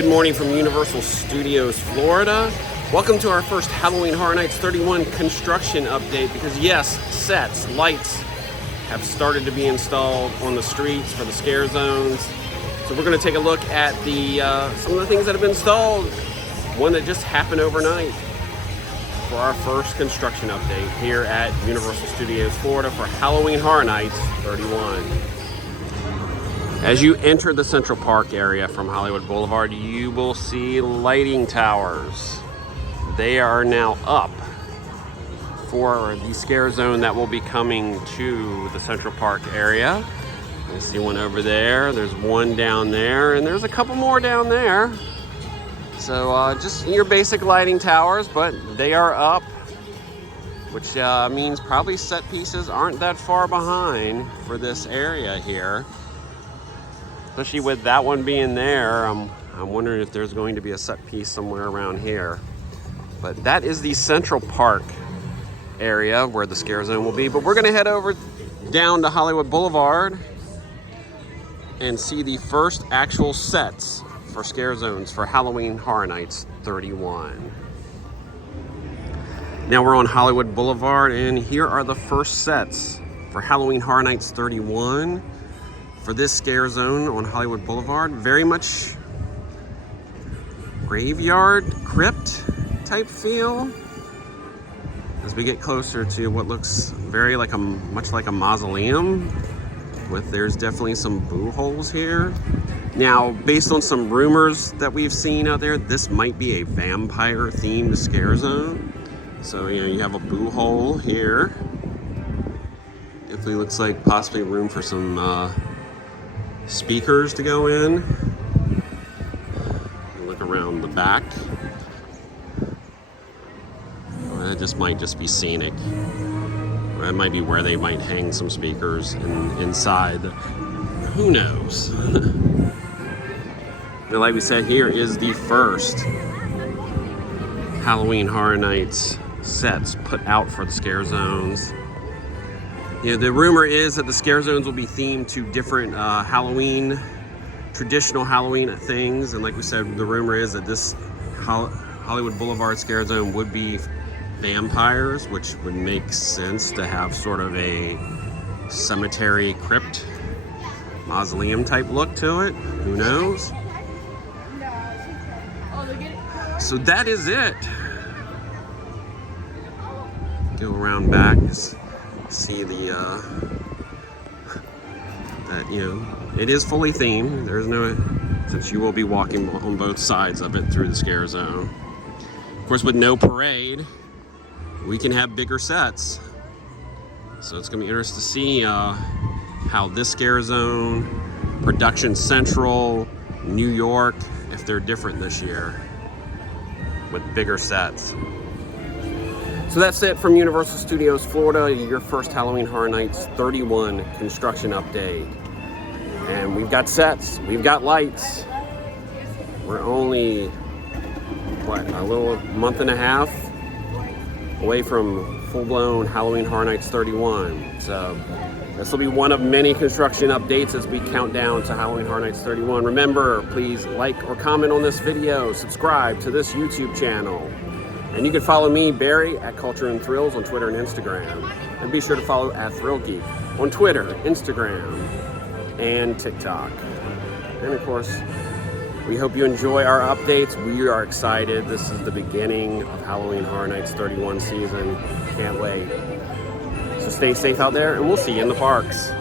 Good morning from Universal Studios, Florida. Welcome to our first Halloween Horror Nights 31 construction update because yes, sets, lights have started to be installed on the streets for the scare zones. So we're going to take a look at some of the things that have been installed. One that just happened overnight for our first construction update here at Universal Studios, Florida for Halloween Horror Nights 31. As you enter the Central Park area from Hollywood Boulevard, you will see lighting towers. They are now up for the scare zone that will be coming to the Central Park area. You see one over there, there's one down there, and there's a couple more down there. So just your basic lighting towers, but they are up, which means probably set pieces aren't that far behind for this area here. Especially with that one being there, I'm wondering if there's going to be a set piece somewhere around here. But that is the Central Park area where the scare zone will be. But we're gonna head over down to Hollywood Boulevard and see the first actual sets for scare zones for Halloween Horror Nights 31. Now we're on Hollywood Boulevard and here are the first sets for Halloween Horror Nights 31. For this scare zone on Hollywood Boulevard, very much graveyard crypt type feel. As we get closer to what looks very much like a mausoleum, there's definitely some boo holes here. Now, based on some rumors that we've seen out there, this might be a vampire themed scare zone. So you have a boo hole here. Definitely looks like possibly room for some speakers to go in. Look around the back. Well, that might just be scenic. That might be where they might hang some speakers inside. Who knows? And like we said, here is the first Halloween Horror Nights sets put out for the scare zones. The rumor is that the scare zones will be themed to different traditional Halloween things. And like we said, the rumor is that this Hollywood Boulevard scare zone would be vampires, which would make sense to have sort of a cemetery crypt, mausoleum type look to it. Who knows? So that is it. Go around back. See it is fully themed. There's no, since you will be walking on both sides of it through the scare zone. Of course, with no parade, we can have bigger sets. So it's gonna be interesting to see how this scare zone, Production Central, New York, if they're different this year with bigger sets. So that's it from Universal Studios, Florida, your first Halloween Horror Nights 31 construction update. And we've got sets, we've got lights. We're only, a little month and a half away from full-blown Halloween Horror Nights 31. So this will be one of many construction updates as we count down to Halloween Horror Nights 31. Remember, please like or comment on this video, subscribe to this YouTube channel. And you can follow me, Barry, at Culture and Thrills on Twitter and Instagram. And be sure to follow at ThrillGeek on Twitter, Instagram, and TikTok. And of course, we hope you enjoy our updates. We are excited. This is the beginning of Halloween Horror Nights 31 season. Can't wait. So stay safe out there, and we'll see you in the parks.